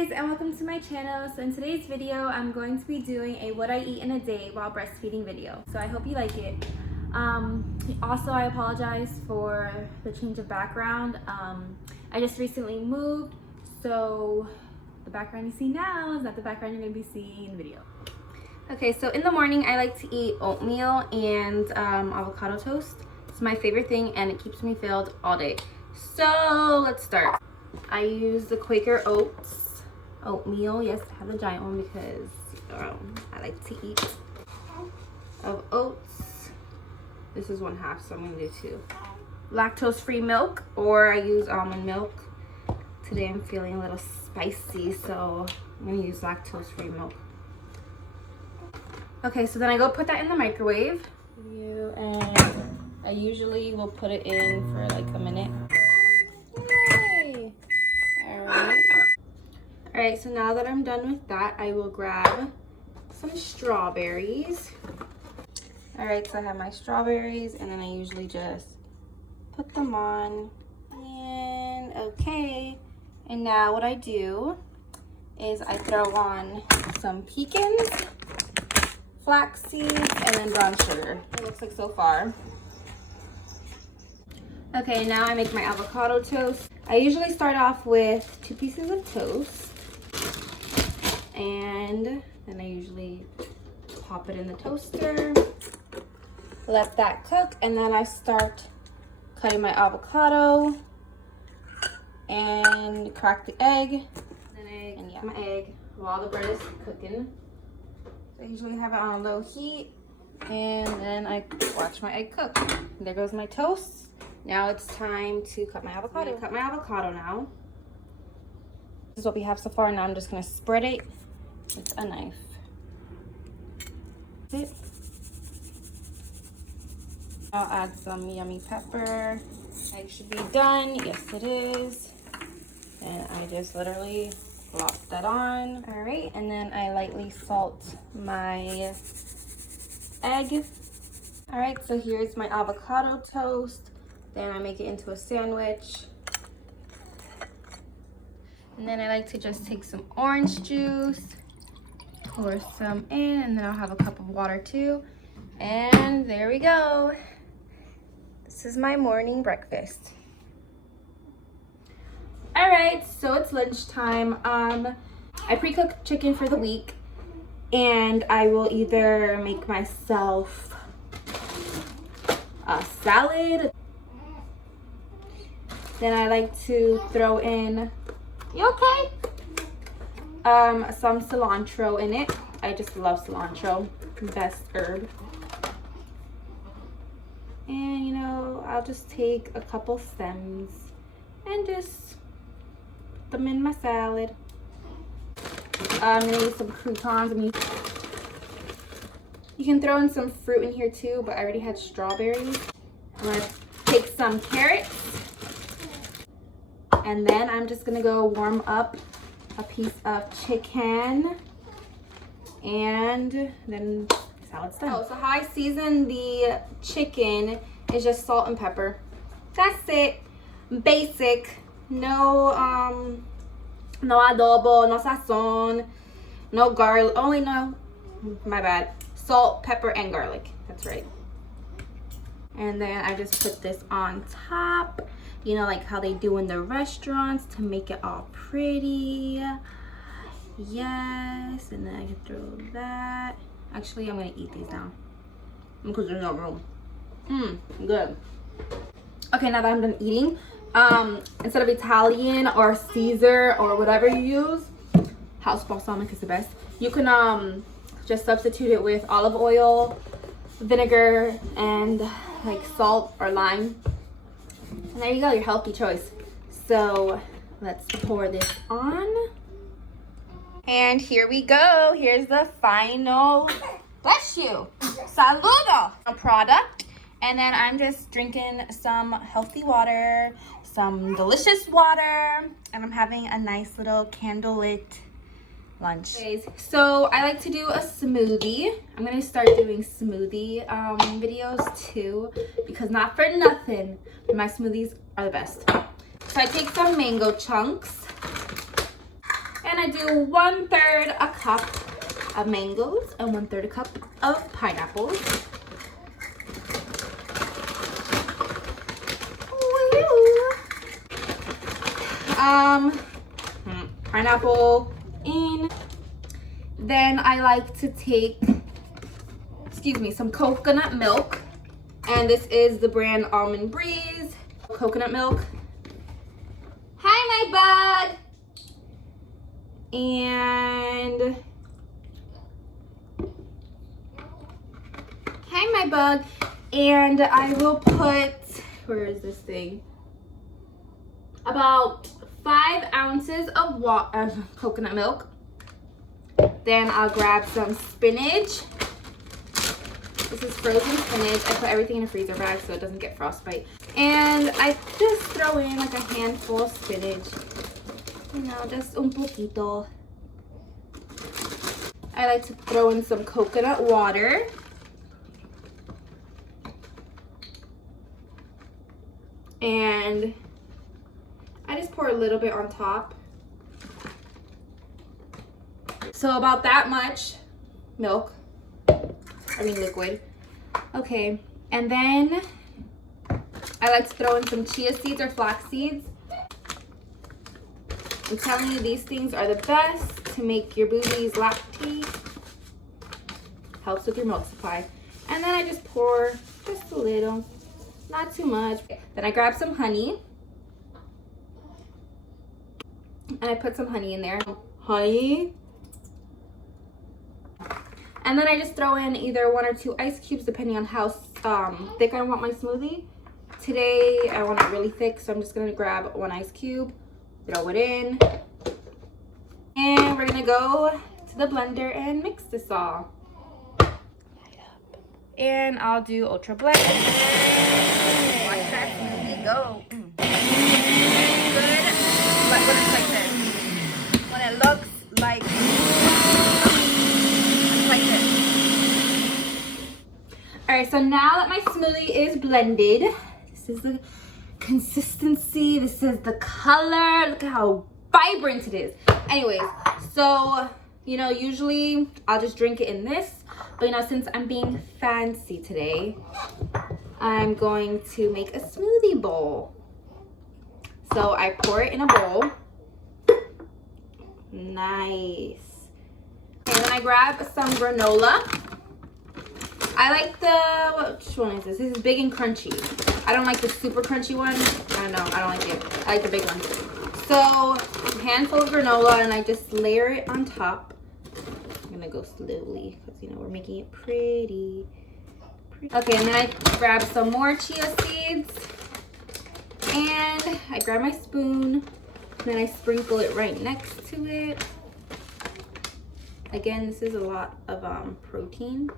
guys, and welcome to my channel. So in today's video I'm going to be doing a what I eat in a day while breastfeeding video, so I hope you like it. Also, I apologize for the change of background. I just recently moved, so the background you see now is not the background you're going to be seeing in the video. Okay, so in the morning I like to eat oatmeal and avocado toast. It's my favorite thing and it keeps me filled all day. So let's start. I use the Quaker Oats oatmeal. Yes, I have the giant one because I like to eat of oats. This is 1/2, so I'm gonna do 2. Lactose-free milk, or I use almond milk. Today I'm feeling a little spicy, so I'm gonna use lactose-free milk. Okay, so then I go put that in the microwave. And I usually will put it in for like a minute. Yay! Alright, so now that I'm done with that, I will grab some strawberries. Alright, so I have my strawberries, and then I usually just put them on. And okay, and now what I do is I throw on some pecans, flax seeds, and then brown sugar. It looks like so far. Okay, now I make my avocado toast. I usually start off with 2 pieces of toast. And then I usually pop it in the toaster. Let that cook, and then I start cutting my avocado and crack the egg. And yeah, my egg while the bread is cooking. So I usually have it on a low heat, and then I watch my egg cook. And there goes my toast. Now it's time to cut my avocado. I'm gonna cut my avocado now. This is what we have so far. Now I'm just gonna spread it with a knife. That's it. I'll add some yummy pepper. Egg should be done. Yes, it is. And I just literally plop that on. All right, and then I lightly salt my egg. All right, so here's my avocado toast. Then I make it into a sandwich. And then I like to just take some orange juice, pour some in, and then I'll have a cup of water too. And there we go. This is my morning breakfast. All right, so it's lunchtime. I pre-cooked chicken for the week, and I will either make myself a salad. Then I like to throw in, you okay? Some cilantro in it. I just love cilantro, best herb. And you know, I'll just take a couple stems and just put them in my salad. I'm gonna use some croutons. You can throw in some fruit in here too, but I already had strawberries. I'm gonna take some carrots. And then I'm just gonna go warm up a piece of chicken, and then salad's done. Oh, so how I season the chicken is just salt and pepper. That's it. Basic. No no adobo, no sazon, no garlic. Only no, my bad. Salt, pepper, and garlic. That's right. And then I just put this on top. You know, like how they do in the restaurants to make it all pretty. Yes, and then I can throw that. Actually, I'm gonna eat these now because there's no room. Good. Okay, now that I'm done eating, instead of Italian or Caesar or whatever you use, house balsamic is the best. You can just substitute it with olive oil, vinegar, and like salt or lime. And there you go, your healthy choice. So let's pour this on. And here we go. Here's the final, bless you, saludo product. And then I'm just drinking some healthy water, some delicious water, and I'm having a nice little candlelit lunch. So I like to do a smoothie. I'm gonna start doing smoothie videos too, because not for nothing, my smoothies are the best. So I take some mango chunks, And I do 1/3 a cup of mangoes and 1/3 a cup of pineapples. Pineapple in. Then I like to take, excuse me, some coconut milk. And this is the brand Almond Breeze coconut milk. Hi, my bug. And hi, my bug. And I will put, where is this thing? About 5 ounces of coconut milk. Then I'll grab some spinach. This is frozen spinach. I put everything in a freezer bag so it doesn't get frostbite. And I just throw in like a handful of spinach. You know, just un poquito. I like to throw in some coconut water. And I just pour a little bit on top. So about that much milk. I mean liquid. Okay, and then I like to throw in some chia seeds or flax seeds. I'm telling you, these things are the best to make your boobies lactate. Helps with your milk supply. And then I just pour just a little, not too much. Then I grab some honey. And I put some honey in there. Honey. And then I just throw in either 1 or 2 ice cubes depending on how thick I want my smoothie. Today I want it really thick, so I'm just gonna grab 1 ice cube, throw it in, and we're gonna go to the blender and mix this all. And I'll do ultra blend. Watch that smoothie go. Good. Like when it's like this. When it looks like this. All right, so now that my smoothie is blended, this is the consistency, this is the color, look at how vibrant it is. Anyways, so, you know, usually I'll just drink it in this, but you know, since I'm being fancy today, I'm going to make a smoothie bowl. So I pour it in a bowl. Nice. And then I grab some granola. I like which one is this? This is big and crunchy. I don't like the super crunchy one. I don't know, I don't like it. I like the big one. So, a handful of granola and I just layer it on top. I'm gonna go slowly because, you know, we're making it pretty. Okay, and then I grab some more chia seeds. And I grab my spoon. And then I sprinkle it right next to it. Again, this is a lot of protein.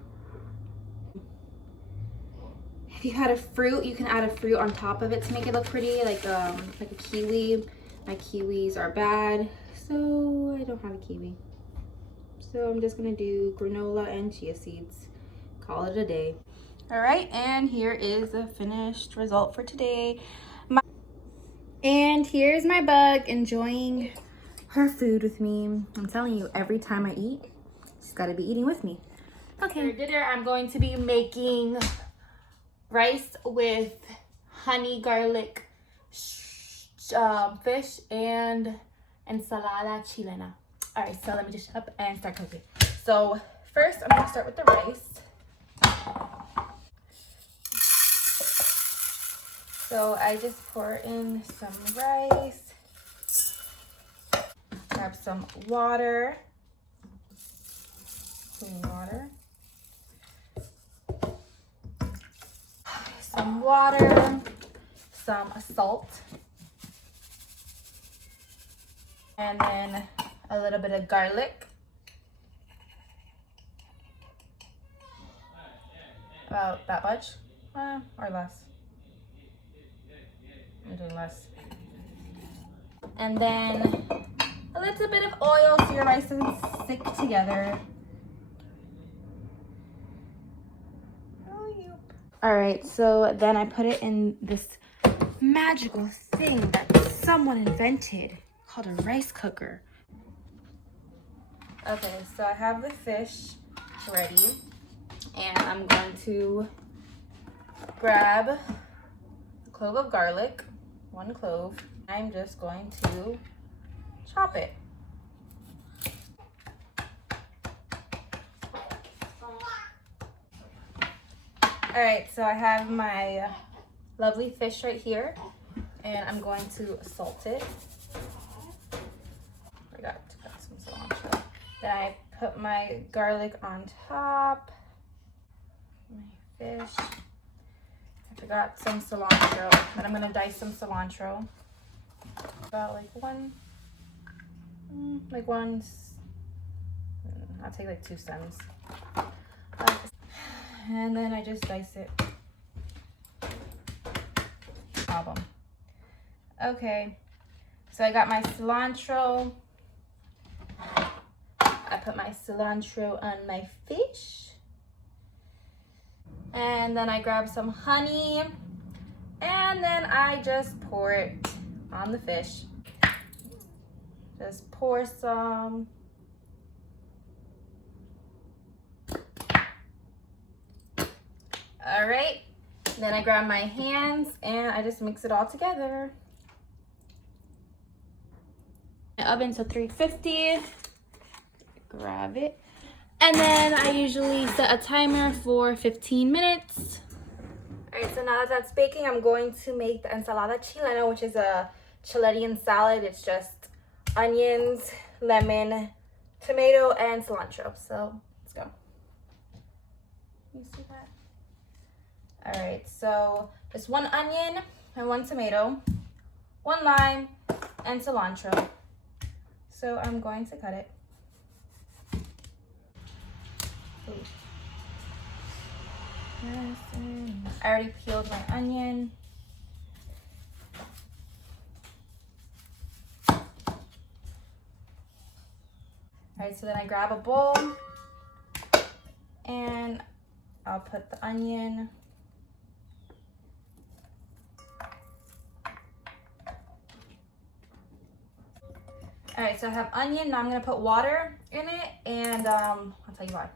If you had a fruit, you can add a fruit on top of it to make it look pretty, like a kiwi. My kiwis are bad, so I don't have a kiwi. So I'm just gonna do granola and chia seeds. Call it a day. All right, and here is the finished result for today. And here's my bug enjoying her food with me. I'm telling you, every time I eat, she's gotta be eating with me. Okay, for dinner, I'm going to be making rice with honey garlic fish and ensalada chilena. All right, so let me just shut up and start cooking. So first, I'm gonna start with the rice. So I just pour in some rice, grab some water, clean water, some water, some salt, and then a little bit of garlic. About that much, or less. I'm doing less. And then a little bit of oil so your rice doesn't stick together. All right, so then I put it in this magical thing that someone invented called a rice cooker. Okay, so I have the fish ready, and I'm going to grab a clove of garlic, 1 clove. I'm just going to chop it. All right, so I have my lovely fish right here, and I'm going to salt it. I got some cilantro. Then I put my garlic on top, my fish. I forgot some cilantro. Then I'm gonna dice some cilantro. About like one, I'll take like 2 stems. And then I just dice it. Album. Okay, so I got my cilantro. I put my cilantro on my fish. And then I grab some honey. And then I just pour it on the fish. Just pour some. All right, then I grab my hands and I just mix it all together. My oven to 350, grab it. And then I usually set a timer for 15 minutes. All right, so now that that's baking, I'm going to make the ensalada chilena, which is a Chilean salad. It's just onions, lemon, tomato, and cilantro. So let's go. You see that? All right, so just 1 onion and 1 tomato, 1 lime, and cilantro. So I'm going to cut it. Ooh. I already peeled my onion. All right, so then I grab a bowl and I'll put the onion. All right, so I have onion. Now I'm gonna put water in it, and I'll tell you why.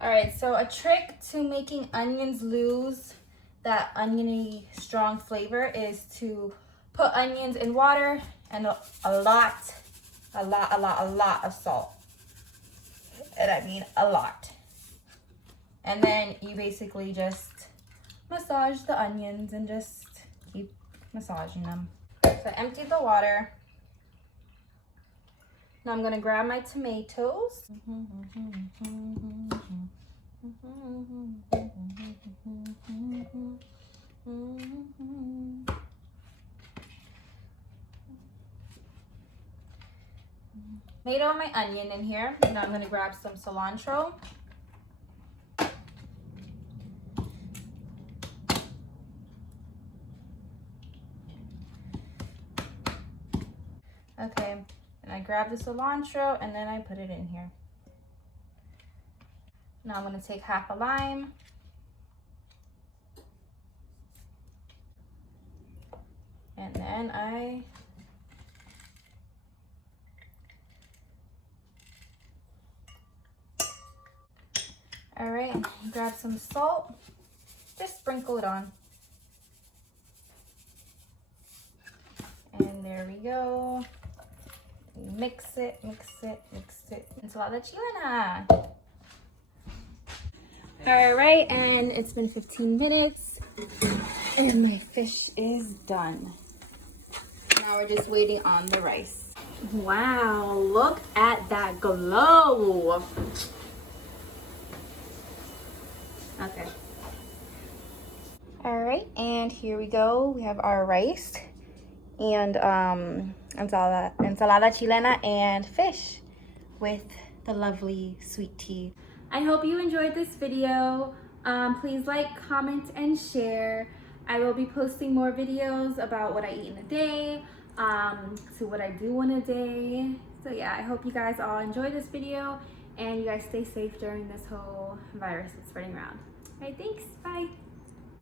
All right, so a trick to making onions lose that oniony strong flavor is to put onions in water and a lot of salt. And I mean a lot. And then you basically just massage the onions and just keep massaging them. So I emptied the water. Now I'm gonna grab my tomatoes. Tomato and my onion in here. Now I'm gonna grab some cilantro. Okay, and I grab the cilantro and then I put it in here. Now I'm gonna take half a lime. And then all right, grab some salt, just sprinkle it on. And there we go. Mix it, mix it, mix it. Ensalada chilena. All right, and it's been 15 minutes and my fish is done. Now we're just waiting on the rice. Wow, look at that glow. Okay. All right, and here we go. We have our rice and ensalada chilena and fish with the lovely sweet tea. I hope you enjoyed this video. Please like, comment, and share. I will be posting more videos about what I eat in a day, to what I do in a day. So yeah, I hope you guys all enjoy this video and you guys stay safe during this whole virus that's spreading around. All right, thanks, bye.